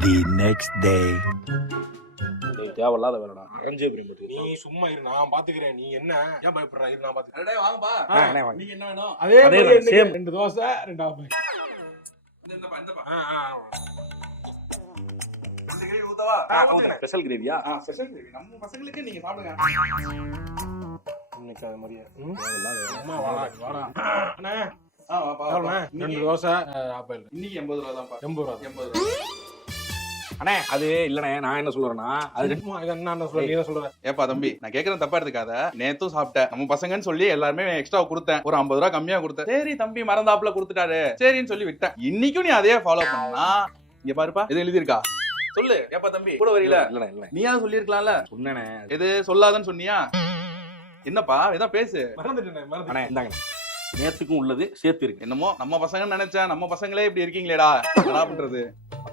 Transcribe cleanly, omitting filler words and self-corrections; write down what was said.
The next day. தேவையில்லாத வேலைடா. அரஞ்சே பிரியும். நீ சும்மா இரு, நான் பாத்துக்கிறேன். நீ என்ன ஏன் பயப்படுற? இரு, நான் பாத்துக்கிறேன். அடடே வாங்கப்பா. நீங்க என்ன வேணும்? அதே அதே தான், same. 2 தோசை 2 ஆப்பம். இந்தப்பா இந்தப்பா. ஊத்தவா? ஸ்பெஷல் கிரேவியா? ஸ்பெஷல் கிரேவி நம்ம பசங்களுக்கு நீங்க சாப்பிடுங்க. இன்னைக்கு அது மாதிரியே அம்மா வாடா வாடா அண்ணா. வாப்பா 2 தோசை ஆப்பிள். இன்னைக்கு 80 ரூபா தான்ப்பா. 80 ரூபா. 80 ரூபா. அண்ணே அது இல்லண்ணே, நான் என்ன சொல்றேன்னா அது என்ன சொல்ற? நீ என்ன சொல்ற? ஏப்பா தம்பி, நான் கேக்குறேன் தப்பா எடுத்துக்காத. நேத்தும் சாப்பிட்டேன். நம்ம பசங்கன்னு சொல்லி எல்லாருமே எக்ஸ்ட்ரா கொடுத்தேன். ஒரு 50 ரூபா கம்மியா கொடுத்தேன். சரி தம்பி மறந்தாப்புல கொடுத்துட்டாரு சரின்னு சொல்லி விட்டேன். இன்னைக்கும் நீ அதே ஃபாலோ பண்ணா இங்க பாருப்பா, எது எழுதிருக்கா சொல்லு. ஏப்பா தம்பி கூட வரீல? இல்லண்ணே நீயாவது சொல்லிருக்கலாம்ல. சொன்னேனே. எது சொல்லாதன்னு சொன்னியா? என்னப்பா ஏதோ பேசு. மறந்துட்டேன். அண்ணே இந்தாங்க, நேத்துக்கும் உள்ளது சேர்த்து இருக்கு. என்னமோ நம்ம பசங்கன்னு நினைச்சேன். நம்ம பசங்களே இப்படி இருக்கீங்களேடா, என்ன பண்றது?